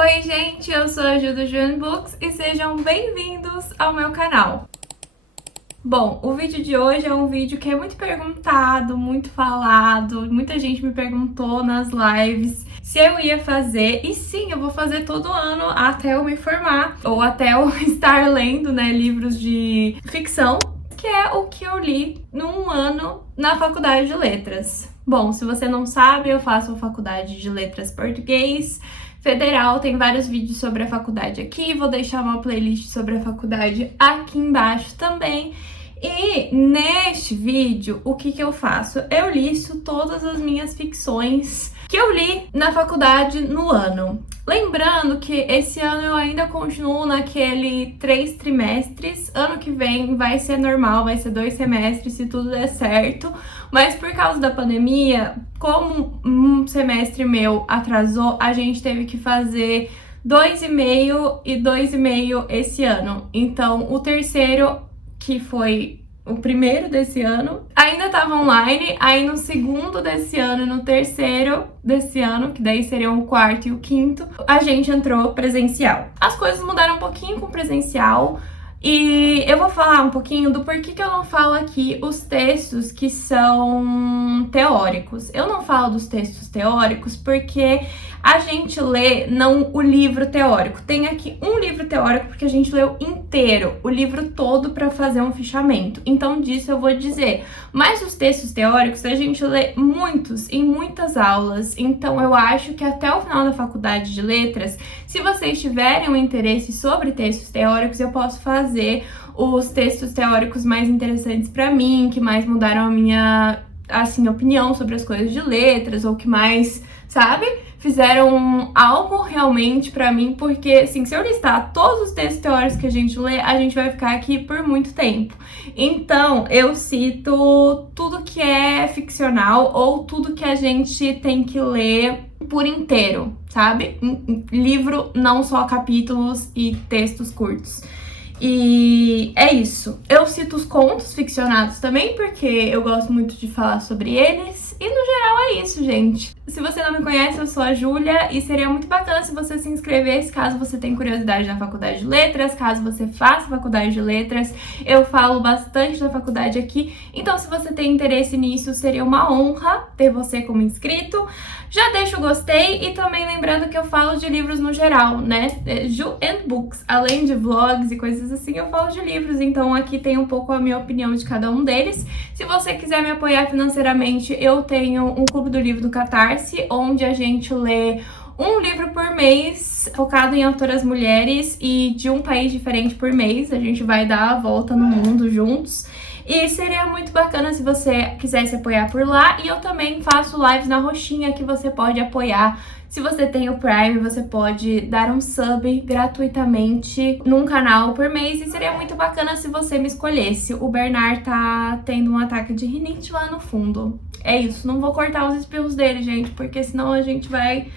Oi gente, eu sou a Ju do Juan Books e sejam bem-vindos ao meu canal. Bom, o vídeo de hoje é um vídeo que é muito perguntado, muito falado, muita gente me perguntou nas lives se eu ia fazer, e sim, eu vou fazer todo ano até eu me formar, ou até eu estar lendo, né, livros de ficção, que é o que eu li num ano na faculdade de letras. Bom, se você não sabe, eu faço a faculdade de letras português Federal, tem vários vídeos sobre a faculdade aqui, vou deixar uma playlist sobre a faculdade aqui embaixo também. E neste vídeo, o que eu faço? Eu listo todas as minhas ficções que eu li na faculdade no ano. Lembrando que esse ano eu ainda continuo naquele 3 trimestres, ano que vem vai ser normal, vai ser 2 semestres se tudo der certo, mas por causa da pandemia, como um semestre meu atrasou, a gente teve que fazer 2,5 e 2,5 esse ano. Então o terceiro, que foi o primeiro desse ano, ainda estava online, aí no segundo desse ano e no terceiro desse ano, que daí seriam o quarto e o quinto, a gente entrou presencial. As coisas mudaram um pouquinho com o presencial, e eu vou falar um pouquinho do porquê que eu não falo aqui os textos que são teóricos. Eu não falo dos textos teóricos porque a gente lê não o livro teórico. Tem aqui um livro teórico porque a gente leu inteiro, o livro todo para fazer um fichamento. Então disso eu vou dizer. Mas os textos teóricos a gente lê muitos em muitas aulas. Então eu acho que até o final da faculdade de letras, se vocês tiverem um interesse sobre textos teóricos, eu posso fazer os textos teóricos mais interessantes para mim, que mais mudaram a minha, assim, opinião sobre as coisas de letras, ou que mais, sabe, fizeram algo realmente pra mim, porque, assim, se eu listar todos os textos teóricos que a gente lê, a gente vai ficar aqui por muito tempo. Então, eu cito tudo que é ficcional ou tudo que a gente tem que ler por inteiro, sabe? Livro, não só capítulos e textos curtos. E é isso. Eu cito os contos ficcionados também, porque eu gosto muito de falar sobre eles. E no geral é isso, gente. Se você não me conhece, eu sou a Júlia e seria muito bacana se você se inscrevesse caso você tenha curiosidade na faculdade de letras, caso você faça faculdade de letras. Eu falo bastante da faculdade aqui, então se você tem interesse nisso, seria uma honra ter você como inscrito. Já deixa o gostei e também lembrando que eu falo de livros no geral, né? Ju and Books, além de vlogs e coisas assim, eu falo de livros, então aqui tem um pouco a minha opinião de cada um deles. Se você quiser me apoiar financeiramente, eu tenho um clube do livro do Catarse, onde a gente lê um livro por mês, focado em autoras mulheres e de um país diferente por mês. A gente vai dar a volta no mundo juntos. E seria muito bacana se você quisesse apoiar por lá. E eu também faço lives na roxinha que você pode apoiar. Se você tem o Prime, você pode dar um sub gratuitamente num canal por mês. E seria muito bacana se você me escolhesse. O Bernard tá tendo um ataque de rinite lá no fundo. É isso, não vou cortar os espirros dele, gente, porque senão a gente vai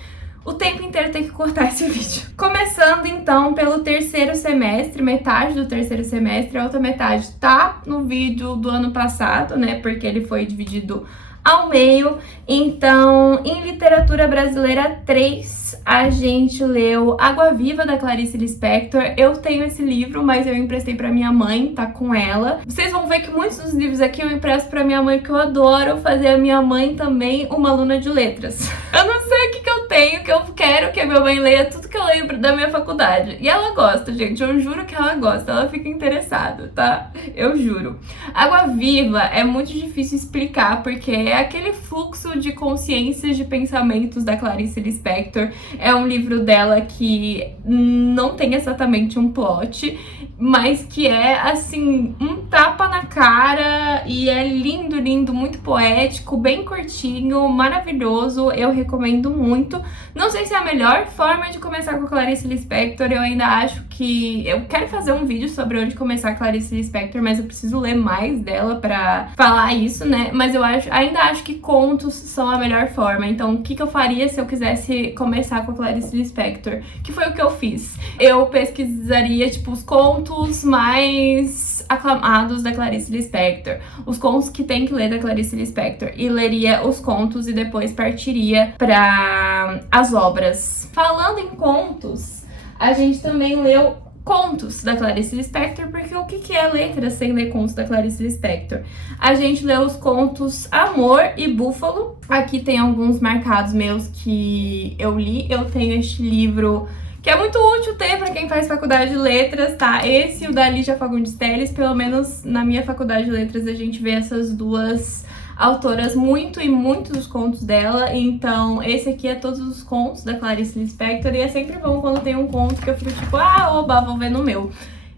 o tempo inteiro ter que cortar esse vídeo. Começando então pelo terceiro semestre, metade do terceiro semestre, a outra metade tá no vídeo do ano passado, né, porque ele foi dividido ao meio. Então, em literatura brasileira 3, a gente leu Água Viva, da Clarice Lispector. Eu tenho esse livro, mas eu emprestei pra minha mãe, tá com ela. Vocês vão ver que muitos dos livros aqui eu empresto pra minha mãe, porque eu adoro fazer a minha mãe também uma aluna de letras. Eu não sei o que eu tenho, que eu quero que a minha mãe leia tudo que eu leio da minha faculdade. E ela gosta, gente, eu juro que ela gosta, ela fica interessada, tá? Eu juro. Água Viva é muito difícil explicar, porque é aquele fluxo de consciências, de pensamentos da Clarice Lispector. É um livro dela que não tem exatamente um plot, mas que é, assim, um tapa na cara, e é lindo, lindo, muito poético, bem curtinho, maravilhoso, eu recomendo muito. Não sei se é a melhor forma de começar com a Clarice Lispector, eu ainda acho que... Eu quero fazer um vídeo sobre onde começar a Clarice Lispector, mas eu preciso ler mais dela pra falar isso, né? Mas eu ainda acho que contos são a melhor forma. Então, o que eu faria se eu quisesse começar com a Clarice Lispector? Que foi o que eu fiz. Eu pesquisaria, tipo, os contos mais aclamados da Clarice Lispector, os contos que tem que ler da Clarice Lispector, e leria os contos e depois partiria para as obras. Falando em contos, a gente também leu contos da Clarice Lispector, porque o que é letras sem ler contos da Clarice Lispector? A gente leu os contos Amor e Búfalo. Aqui tem alguns marcados meus que eu li. Eu tenho este livro que é muito útil ter para quem faz faculdade de letras, tá? Esse e o da Lígia Fagundes Telles, pelo menos na minha faculdade de letras a gente vê essas duas autoras muito e muitos dos contos dela, então esse aqui é todos os contos da Clarice Lispector, e é sempre bom quando tem um conto que eu fico tipo, oba, vou ver no meu.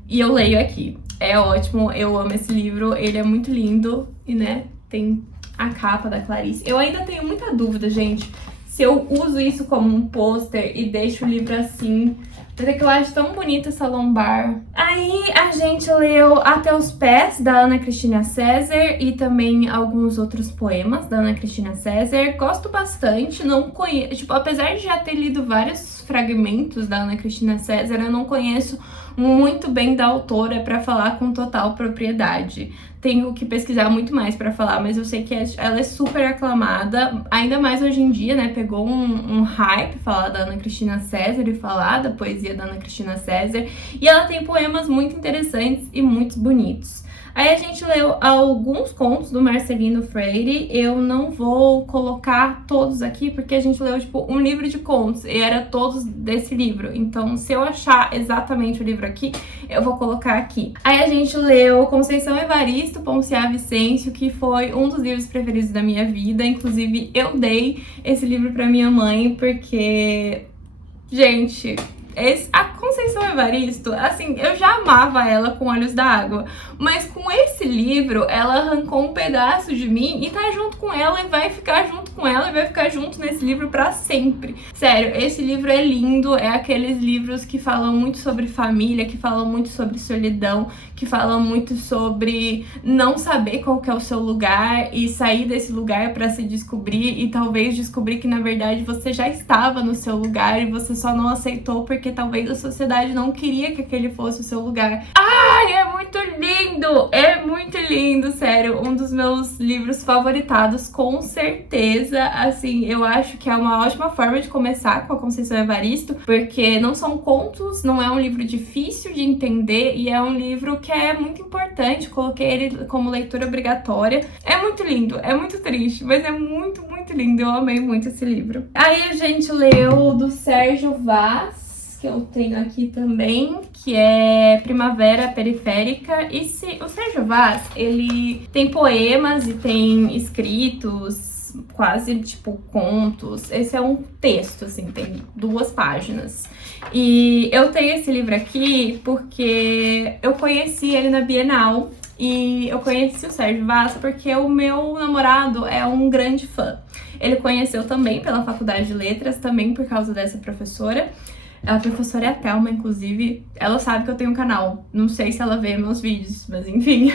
E eu leio aqui. É ótimo, eu amo esse livro, ele é muito lindo e, né, tem a capa da Clarice. Eu ainda tenho muita dúvida, gente, se eu uso isso como um pôster e deixo o livro assim, porque eu acho tão bonita essa lombar. Aí a gente leu Até os Pés, da Ana Cristina César, e também alguns outros poemas da Ana Cristina César. Gosto bastante, não conheço, tipo, apesar de já ter lido vários fragmentos da Ana Cristina César, eu não conheço muito bem da autora para falar com total propriedade. Tenho que pesquisar muito mais para falar, mas eu sei que ela é super aclamada, ainda mais hoje em dia, né? Pegou um hype falar da Ana Cristina César e falar da poesia da Ana Cristina César. E ela tem poemas muito interessantes e muito bonitos. Aí a gente leu alguns contos do Marcelino Freire. Eu não vou colocar todos aqui, porque a gente leu, tipo, um livro de contos, e era todos desse livro. Então, se eu achar exatamente o livro aqui, eu vou colocar aqui. Aí a gente leu Conceição Evaristo, Ponciá Vicêncio, que foi um dos livros preferidos da minha vida. Inclusive, eu dei esse livro pra minha mãe, porque, gente, a Conceição Evaristo, assim, eu já amava ela com Olhos d'Água, mas com esse livro, ela arrancou um pedaço de mim e tá junto com ela e vai ficar junto com ela e vai ficar junto nesse livro pra sempre. Sério, esse livro é lindo, é aqueles livros que falam muito sobre família, que falam muito sobre solidão, que falam muito sobre não saber qual que é o seu lugar e sair desse lugar pra se descobrir e talvez descobrir que na verdade você já estava no seu lugar e você só não aceitou porque talvez a sociedade não queria que aquele fosse o seu lugar. Ai, é muito lindo! É muito lindo, sério. Um dos meus livros favoritados, com certeza. Assim, eu acho que é uma ótima forma de começar com a Conceição Evaristo, porque não são contos, não é um livro difícil de entender e é um livro que é muito importante. Coloquei ele como leitura obrigatória. É muito lindo, é muito triste, mas é muito, muito lindo. Eu amei muito esse livro. Aí a gente leu do Sérgio Vaz, que eu tenho aqui também, que é Primavera Periférica. E o Sérgio Vaz, ele tem poemas e tem escritos, quase tipo contos. Esse é um texto, assim, tem 2 páginas. E eu tenho esse livro aqui porque eu conheci ele na Bienal. E eu conheci o Sérgio Vaz porque o meu namorado é um grande fã. Ele conheceu também pela Faculdade de Letras, também por causa dessa professora. A professora é a Thelma, inclusive. Ela sabe que eu tenho um canal. Não sei se ela vê meus vídeos, mas enfim.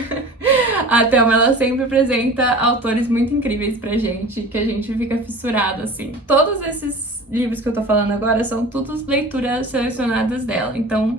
A Thelma, ela sempre apresenta autores muito incríveis pra gente, que a gente fica fissurado, assim. Todos esses livros que eu tô falando agora são todas leituras selecionadas dela, então...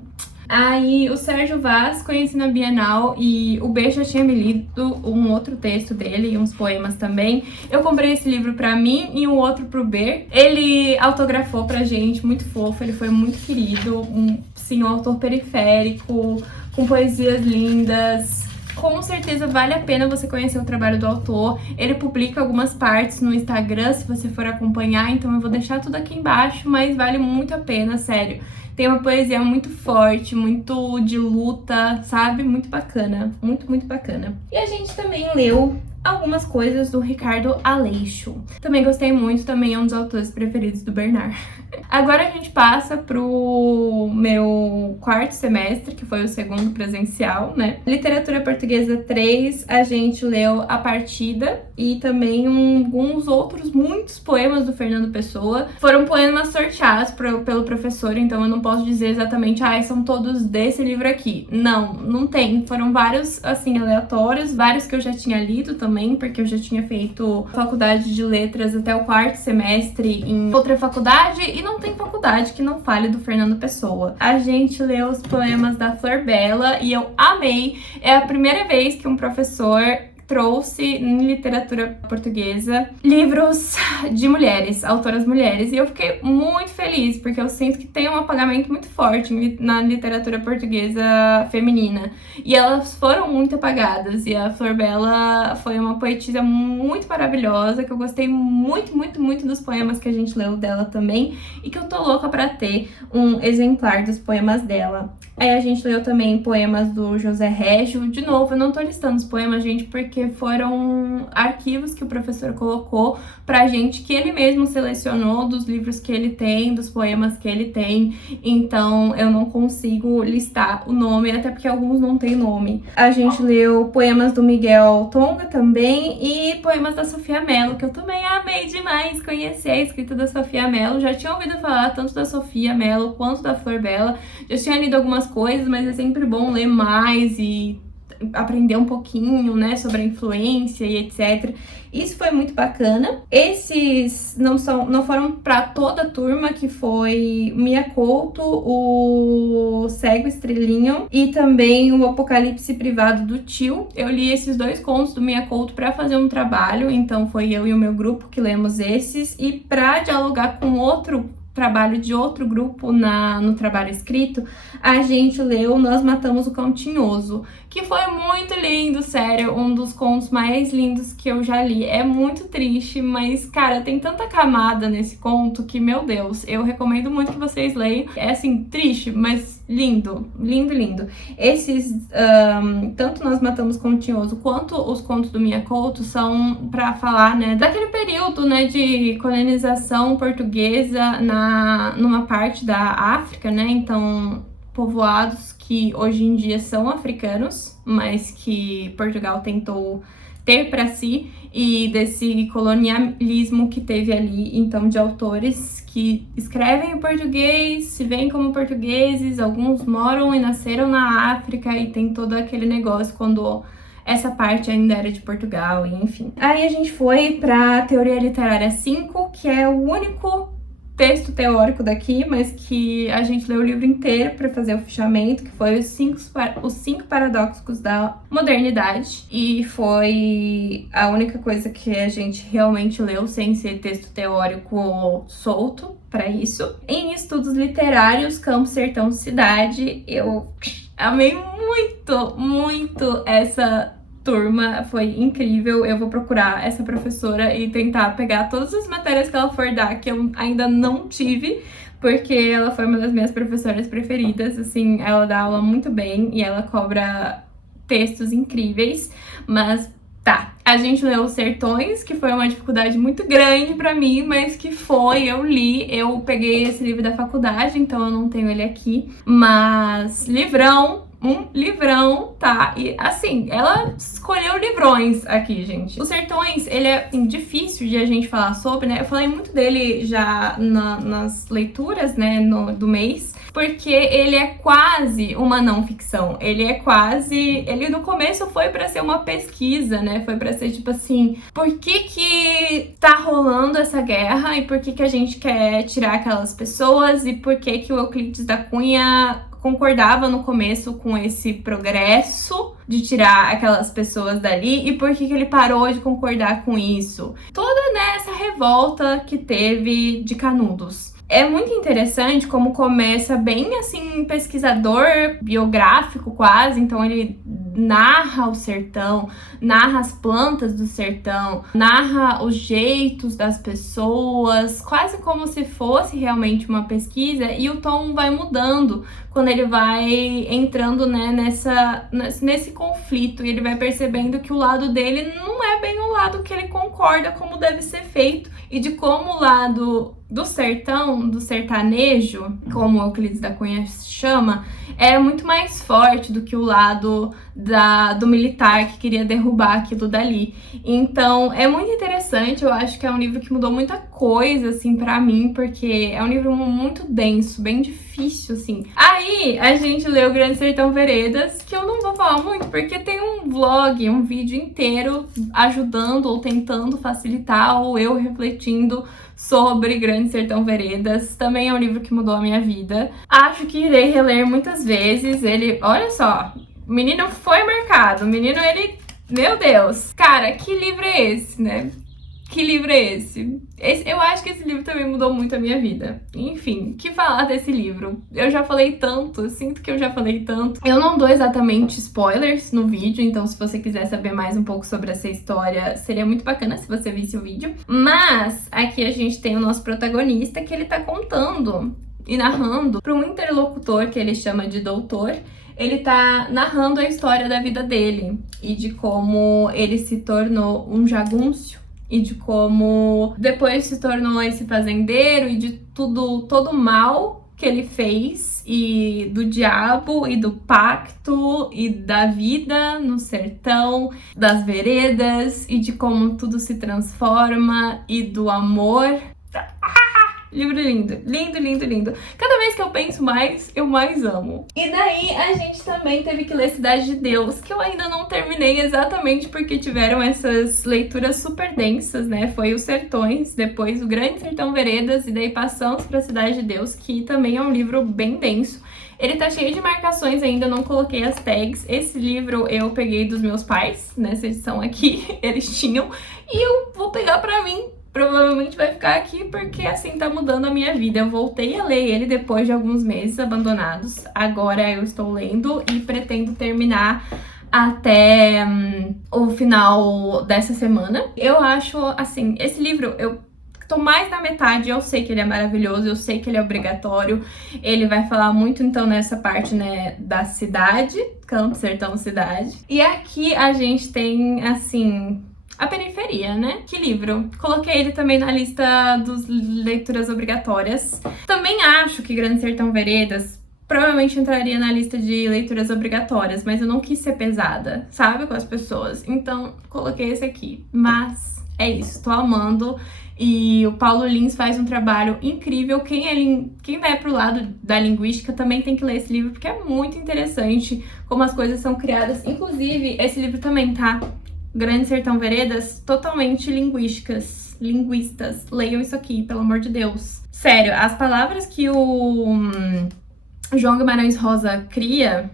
Aí o Sérgio Vaz conheci na Bienal e o B já tinha me lido um outro texto dele e uns poemas também. Eu comprei esse livro pra mim e um outro pro B. Ele autografou pra gente, muito fofo, ele foi muito querido. Sim, um autor periférico, com poesias lindas. Com certeza vale a pena você conhecer o trabalho do autor. Ele publica algumas partes no Instagram, se você for acompanhar, então eu vou deixar tudo aqui embaixo, mas vale muito a pena, sério. Tem uma poesia muito forte, muito de luta, sabe? Muito bacana, muito, muito bacana. E a gente também leu algumas coisas do Ricardo Aleixo. Também gostei muito, também é um dos autores preferidos do Bernard. Agora a gente passa pro meu 4º semestre, que foi o 2º presencial, né? Literatura Portuguesa 3, a gente leu A Partida e também alguns outros, muitos poemas do Fernando Pessoa. Foram poemas sorteados pelo professor, então eu não posso dizer exatamente, são todos desse livro aqui. Não tem. Foram vários, assim, aleatórios, vários que eu já tinha lido também. também, porque eu já tinha feito faculdade de letras até o 4º semestre em outra faculdade, e não tem faculdade que não fale do Fernando Pessoa. A gente leu os poemas da Flor Bela e eu amei. É a primeira vez que um professor trouxe em literatura portuguesa livros de mulheres, autoras mulheres, e eu fiquei muito feliz, porque eu sinto que tem um apagamento muito forte na literatura portuguesa feminina, e elas foram muito apagadas, e a Flor Bela foi uma poetisa muito maravilhosa, que eu gostei muito, muito, muito dos poemas que a gente leu dela também, e que eu tô louca pra ter um exemplar dos poemas dela. Aí a gente leu também poemas do José Régio. De novo, eu não tô listando os poemas, gente, porque foram arquivos que o professor colocou pra gente, que ele mesmo selecionou dos livros que ele tem, dos poemas que ele tem. Então eu não consigo listar o nome, até porque alguns não tem nome. A gente leu poemas do Miguel Tonga também e poemas da Sofia Mello, que eu também amei demais conhecer a escrita da Sofia Mello. Já tinha ouvido falar tanto da Sofia Mello quanto da Flor Bela. Já tinha lido algumas coisas, mas é sempre bom ler mais e aprender um pouquinho, né, sobre a influência e etc. Isso foi muito bacana. Esses não foram para toda a turma, que foi Mia Couto, o Cego Estrelinho e também o Apocalipse Privado do Tio. Eu li esses 2 contos do Mia Couto para fazer um trabalho, então foi eu e o meu grupo que lemos esses, e para dialogar com outro trabalho de outro grupo no trabalho escrito, a gente leu Nós Matamos o Cão Tinhoso, que foi muito lindo, sério, um dos contos mais lindos que eu já li. É muito triste, mas, cara, tem tanta camada nesse conto que, meu Deus, eu recomendo muito que vocês leiam. É, assim, triste, mas lindo, lindo, lindo. Esses, tanto Nós Matamos o Cão Tinhoso quanto os contos do Mia Couto são pra falar, né, daquele período, né, de colonização portuguesa numa parte da África, né, então povoados que hoje em dia são africanos, mas que Portugal tentou ter para si, e desse colonialismo que teve ali, então, de autores que escrevem em português, se veem como portugueses, alguns moram e nasceram na África, e tem todo aquele negócio quando essa parte ainda era de Portugal, e enfim. Aí a gente foi para Teoria Literária 5, que é o único texto teórico daqui, mas que a gente leu o livro inteiro para fazer o fichamento, que foi os cinco paradoxos da modernidade, e foi a única coisa que a gente realmente leu sem ser texto teórico solto para isso. Em estudos literários, Campo, Sertão, Cidade, eu amei muito, muito essa turma, foi incrível. Eu vou procurar essa professora e tentar pegar todas as matérias que ela for dar, que eu ainda não tive, porque ela foi uma das minhas professoras preferidas, assim, ela dá aula muito bem e ela cobra textos incríveis, mas tá. A gente leu Os Sertões, que foi uma dificuldade muito grande pra mim, mas que eu li, eu peguei esse livro da faculdade, então eu não tenho ele aqui, mas livrão, um livrão, tá? E assim, ela escolheu livrões aqui, gente. Os Sertões, ele é assim, difícil de a gente falar sobre, né? Eu falei muito dele já nas leituras, né, do mês, porque ele é quase uma não ficção. Ele no começo foi pra ser uma pesquisa, né? Foi pra ser tipo assim, por que tá rolando essa guerra e por que a gente quer tirar aquelas pessoas e por que o Euclides da Cunha concordava no começo com esse progresso de tirar aquelas pessoas dali e por que ele parou de concordar com isso. Toda nessa revolta que teve de Canudos. É muito interessante como começa bem assim, pesquisador biográfico quase, então ele narra o sertão, narra as plantas do sertão, narra os jeitos das pessoas, quase como se fosse realmente uma pesquisa, e o tom vai mudando quando ele vai entrando, né, nesse conflito, e ele vai percebendo que o lado dele não é bem o lado que ele concorda como deve ser feito, e de como o lado do sertão, do sertanejo, como Euclides da Cunha chama, é muito mais forte do que o lado do militar que queria derrubar aquilo dali. Então é muito interessante, eu acho que é um livro que mudou muita coisa, assim, pra mim, porque é um livro muito denso, bem difícil, assim. Aí, a gente leu Grande Sertão Veredas, que eu não vou falar muito, porque tem um vlog, um vídeo inteiro ajudando ou tentando facilitar, ou eu refletindo sobre Grande Sertão Veredas. Também é um livro que mudou a minha vida. Acho que irei reler muitas vezes. Ele, olha só, o menino foi marcado, o menino, ele, meu Deus. Cara, que livro é esse, né? Que livro é esse? Eu acho que esse livro também mudou muito a minha vida. Enfim, que falar desse livro? Eu já falei tanto, eu sinto que eu já falei tanto. Eu não dou exatamente spoilers no vídeo, então se você quiser saber mais um pouco sobre essa história, seria muito bacana se você visse o vídeo. Mas aqui a gente tem o nosso protagonista, que ele tá contando e narrando para um interlocutor que ele chama de doutor. Ele tá narrando a história da vida dele e de como ele se tornou um jagunço e de como depois se tornou esse fazendeiro e de todo o mal que ele fez e do diabo e do pacto e da vida no sertão, das veredas e de como tudo se transforma e do amor. Livro lindo, lindo, lindo, lindo. Cada vez que eu penso mais, eu mais amo. E daí a gente também teve que ler Cidade de Deus, que eu ainda não terminei exatamente porque tiveram essas leituras super densas, né? Foi os Sertões, depois o Grande Sertão Veredas e daí passamos pra Cidade de Deus, que também é um livro bem denso. Ele tá cheio de marcações ainda, não coloquei as tags. Esse livro eu peguei dos meus pais, nessa edição aqui, eles tinham, e eu vou pegar pra mim. Provavelmente vai ficar aqui porque assim tá mudando a minha vida. Eu voltei a ler ele depois de alguns meses abandonados. Agora eu estou lendo e pretendo terminar até o final dessa semana. Eu acho, assim, esse livro eu tô mais na metade. Eu sei que ele é maravilhoso, eu sei que ele é obrigatório. Ele vai falar muito então nessa parte, né, da cidade, campo, sertão, cidade. E aqui a gente tem, assim, a periferia, né? Que livro? Coloquei ele também na lista dos leituras obrigatórias. Também acho que Grande Sertão Veredas provavelmente entraria na lista de leituras obrigatórias, mas eu não quis ser pesada, sabe? Com as pessoas. Então, coloquei esse aqui. Mas é isso, tô amando. E o Paulo Lins faz um trabalho incrível. Quem vai pro lado da linguística também tem que ler esse livro, porque é muito interessante como as coisas são criadas. Inclusive, esse livro também, tá? Grande Sertão Veredas, totalmente linguistas. Leiam isso aqui, pelo amor de Deus. Sério, as palavras que o João Guimarães Rosa cria,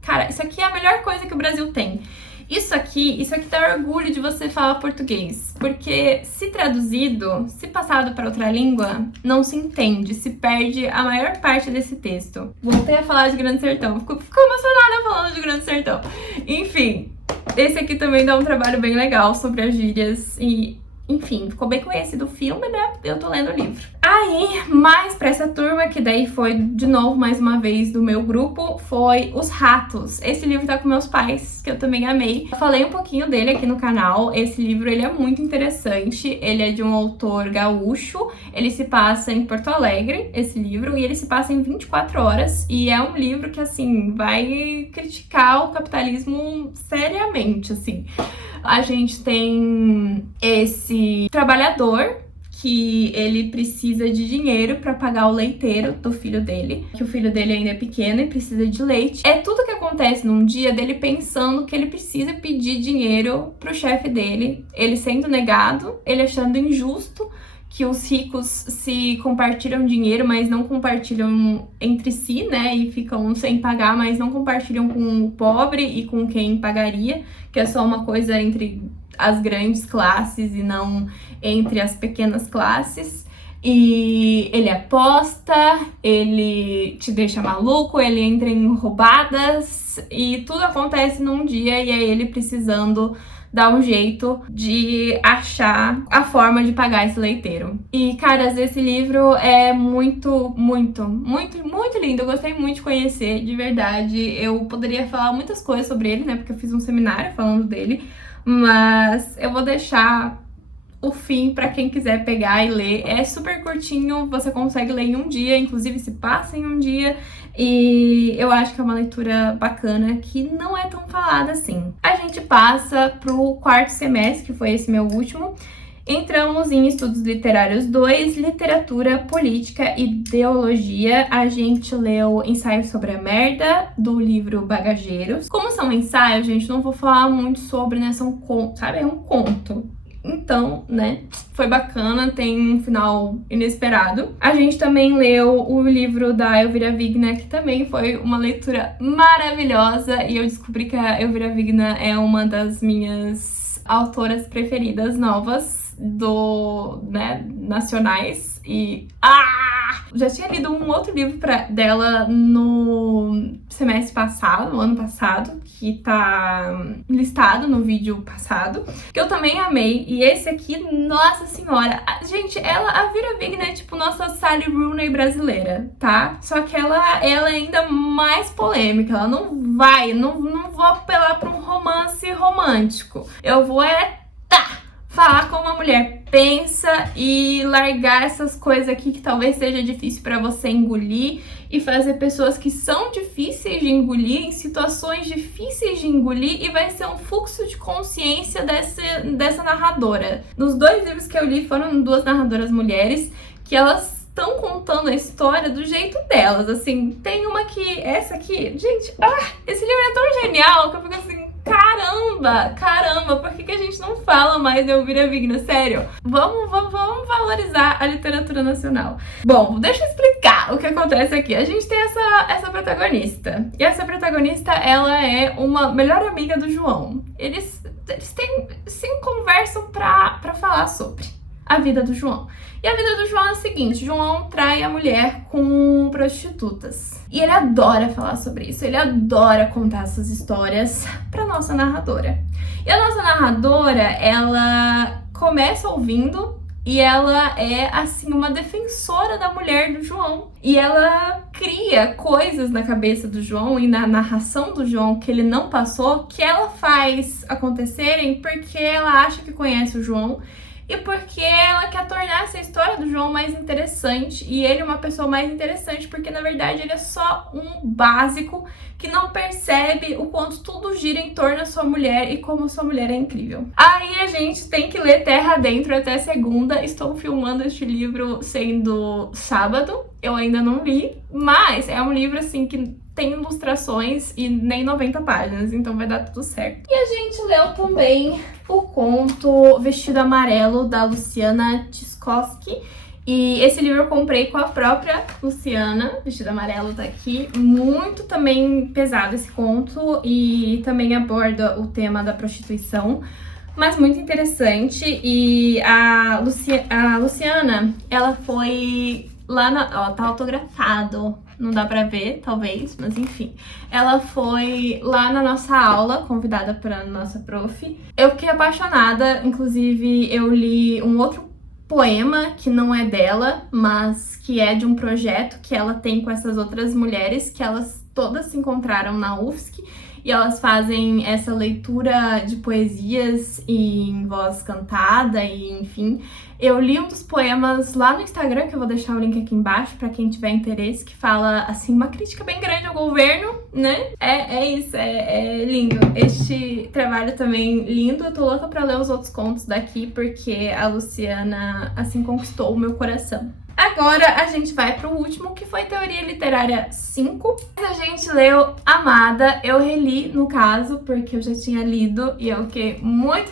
cara, isso aqui é a melhor coisa que o Brasil tem. Isso aqui dá orgulho de você falar português, porque se traduzido, se passado para outra língua, não se entende, se perde a maior parte desse texto. Voltei a falar de Grande Sertão, fico emocionada falando de Grande Sertão. Enfim, esse aqui também dá um trabalho bem legal sobre as gírias e, enfim, ficou bem conhecido o filme, né? Eu tô lendo o livro. Aí, mais pra essa turma, que daí foi, de novo, mais uma vez, do meu grupo, foi Os Ratos. Esse livro tá com meus pais, que eu também amei. Eu falei um pouquinho dele aqui no canal. Esse livro, ele é muito interessante. Ele é de um autor gaúcho. Ele se passa em Porto Alegre, esse livro, e ele se passa em 24 horas. E é um livro que, assim, vai criticar o capitalismo seriamente, assim. A gente tem esse trabalhador que ele precisa de dinheiro para pagar o leiteiro do filho dele, que o filho dele ainda é pequeno e precisa de leite. É tudo que acontece num dia dele pensando que ele precisa pedir dinheiro pro chefe dele, ele sendo negado, ele achando injusto que os ricos se compartilham dinheiro, mas não compartilham entre si, né? E ficam sem pagar, mas não compartilham com o pobre e com quem pagaria, que é só uma coisa entre as grandes classes e não entre as pequenas classes. E ele aposta, ele te deixa maluco, ele entra em roubadas e tudo acontece num dia e é ele precisando dar um jeito de achar a forma de pagar esse leiteiro. E, caras, esse livro é muito, muito, muito, muito lindo. Eu gostei muito de conhecer, de verdade. Eu poderia falar muitas coisas sobre ele, né? Porque eu fiz um seminário falando dele. Mas eu vou deixar o fim pra quem quiser pegar e ler. É super curtinho, você consegue ler em um dia, inclusive se passa em um dia. E eu acho que é uma leitura bacana, que não é tão falada assim. A gente passa pro quarto semestre, que foi esse meu último. Entramos em Estudos Literários 2, Literatura, Política e Ideologia. A gente leu Ensaio sobre a Merda, do livro Bagageiros. Como são ensaios, gente, não vou falar muito sobre, né? São contos, sabe? É um conto. Então, né, foi bacana, tem um final inesperado. A gente também leu o livro da Elvira Wigner, que também foi uma leitura maravilhosa. E eu descobri que a Elvira Wigner é uma das minhas autoras preferidas novas nacionais. E já tinha lido um outro livro dela no semestre passado, no ano passado, que tá listado no vídeo passado, que eu também amei. E esse aqui, nossa senhora, gente, a Elvira Wigner é tipo nossa Sally Rooney brasileira, tá? Só que ela é ainda mais polêmica, ela não vou apelar pra um romance romântico, eu vou falar como uma mulher pensa e largar essas coisas aqui que talvez seja difícil pra você engolir e fazer pessoas que são difíceis de engolir em situações difíceis de engolir, e vai ser um fluxo de consciência dessa narradora. Nos 2 livros que eu li foram 2 narradoras mulheres que elas estão contando a história do jeito delas, assim. Tem uma que, essa aqui, gente, esse livro é tão genial que eu fico assim, caramba, por que a gente não fala mais de Elvira Wigner? Sério, vamos valorizar a literatura nacional. Bom, deixa eu explicar o que acontece aqui. A gente tem essa protagonista, e essa protagonista, ela é uma melhor amiga do João. Eles se conversam pra falar sobre a vida do João. E a vida do João é a seguinte: João trai a mulher com prostitutas. E ele adora falar sobre isso, ele adora contar essas histórias pra nossa narradora. E a nossa narradora, ela começa ouvindo e ela é, assim, uma defensora da mulher do João. E ela cria coisas na cabeça do João e na narração do João que ele não passou, que ela faz acontecerem porque ela acha que conhece o João e porque ela quer tornar essa história do João mais interessante, e ele é uma pessoa mais interessante porque, na verdade, ele é só um básico que não percebe o quanto tudo gira em torno da sua mulher e como sua mulher é incrível. Aí a gente tem que ler Terra Adentro até segunda. Estou filmando este livro sendo sábado, eu ainda não li, mas é um livro, assim, que tem ilustrações e nem 90 páginas, então vai dar tudo certo. E a gente leu também o conto Vestido Amarelo, da Luciana Tchaikovsky. E esse livro eu comprei com a própria Luciana. Vestido Amarelo tá aqui. Muito também pesado esse conto, e também aborda o tema da prostituição, mas muito interessante. E a Luciana, ela foi lá ó, tá autografado. Não dá pra ver, talvez, mas enfim. Ela foi lá na nossa aula, convidada pra nossa prof. Eu fiquei apaixonada, inclusive eu li um outro poema que não é dela, mas que é de um projeto que ela tem com essas outras mulheres, que elas todas se encontraram na UFSC, e elas fazem essa leitura de poesias em voz cantada e enfim. Eu li um dos poemas lá no Instagram, que eu vou deixar o link aqui embaixo pra quem tiver interesse, que fala, assim, uma crítica bem grande ao governo, né? É isso, é lindo. Este trabalho também lindo. Eu tô louca pra ler os outros contos daqui, porque a Luciana, assim, conquistou o meu coração. Agora a gente vai pro último, que foi Teoria Literária 5. A gente leu Amada. Eu reli, no caso, porque eu já tinha lido, e eu fiquei muito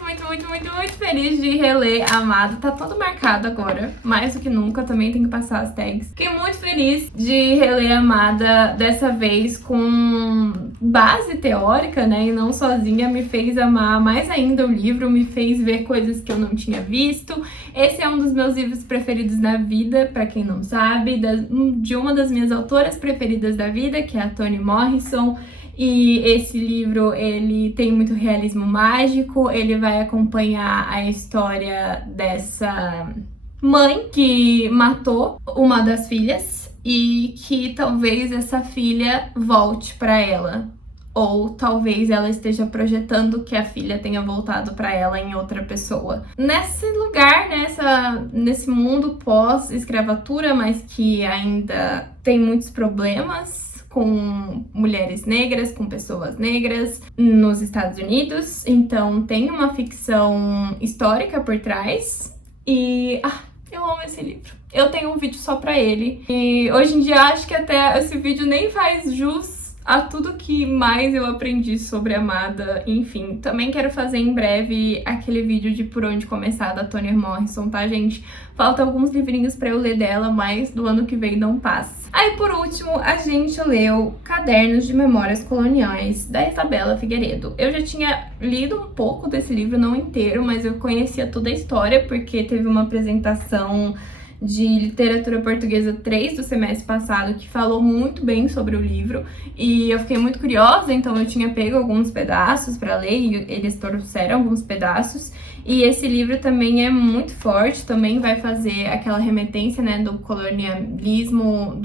feliz de reler Amada. Tá todo marcado agora, mais do que nunca, também tem que passar as tags. Fiquei muito feliz de reler Amada, dessa vez com base teórica, né, e não sozinha. Me fez amar mais ainda o livro, me fez ver coisas que eu não tinha visto. Esse é um dos meus livros preferidos na vida, pra quem não sabe, de uma das minhas autoras preferidas da vida, que é a Toni Morrison. E esse livro, ele tem muito realismo mágico, ele vai acompanhar a história dessa mãe que matou uma das filhas e que talvez essa filha volte pra ela. Ou talvez ela esteja projetando que a filha tenha voltado pra ela em outra pessoa. Nesse lugar, nesse mundo pós-escravatura, mas que ainda tem muitos problemas com mulheres negras, com pessoas negras nos Estados Unidos. Então tem uma ficção histórica por trás. E eu amo esse livro. Eu tenho um vídeo só pra ele. E hoje em dia acho que até esse vídeo nem faz jus a tudo que mais eu aprendi sobre Amada. Enfim, também quero fazer em breve aquele vídeo de Por Onde Começar, da Toni Morrison, tá, gente? Faltam alguns livrinhos pra eu ler dela, mas do ano que vem não passa. Aí, por último, a gente leu Cadernos de Memórias Coloniais, da Isabela Figueiredo. Eu já tinha lido um pouco desse livro, não inteiro, mas eu conhecia toda a história, porque teve uma apresentação de literatura portuguesa 3 do semestre passado, que falou muito bem sobre o livro, e eu fiquei muito curiosa, então eu tinha pego alguns pedaços para ler, e eles trouxeram alguns pedaços, e esse livro também é muito forte, também vai fazer aquela remetência, né, do colonialismo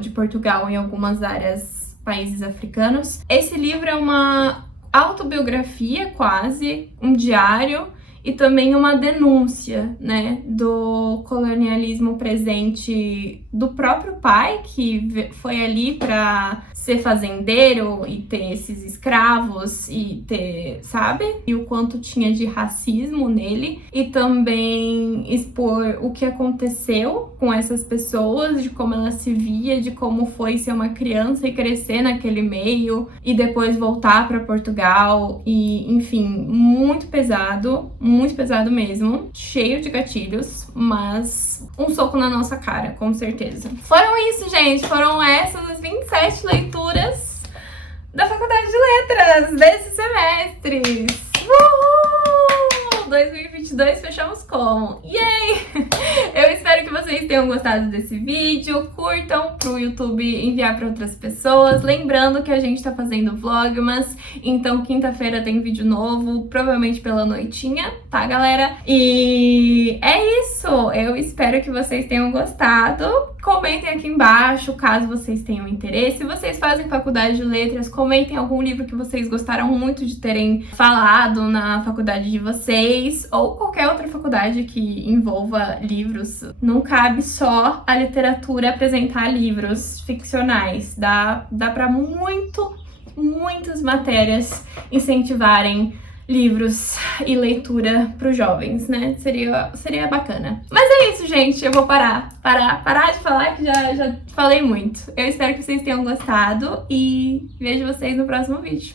de Portugal em algumas áreas, países africanos. Esse livro é uma autobiografia quase, um diário, e também uma denúncia, né, do colonialismo presente do próprio pai, que foi ali para ser fazendeiro e ter esses escravos e ter, sabe? E o quanto tinha de racismo nele. E também expor o que aconteceu com essas pessoas, de como ela se via, de como foi ser uma criança e crescer naquele meio e depois voltar para Portugal. E, enfim, muito pesado mesmo, cheio de gatilhos, mas um soco na nossa cara, com certeza. Foram isso, gente, foram essas as 27 leituras da Faculdade de Letras desse semestre. Uhul! 2022 fechamos como? Yay! Eu espero que vocês tenham gostado desse vídeo, curtam pro YouTube enviar para outras pessoas. Lembrando que a gente tá fazendo vlogmas, então quinta-feira tem vídeo novo, provavelmente pela noitinha, tá, galera? E é isso! Eu espero que vocês tenham gostado. Comentem aqui embaixo, caso vocês tenham interesse. Se vocês fazem faculdade de letras, comentem algum livro que vocês gostaram muito de terem falado na faculdade de vocês, ou qualquer outra faculdade que envolva livros. Não cabe só a literatura apresentar livros ficcionais. Dá pra muitas matérias incentivarem livros e leitura para os jovens, né? Seria bacana. Mas é isso, gente. Eu vou parar de falar, que já falei muito. Eu espero que vocês tenham gostado e vejo vocês no próximo vídeo.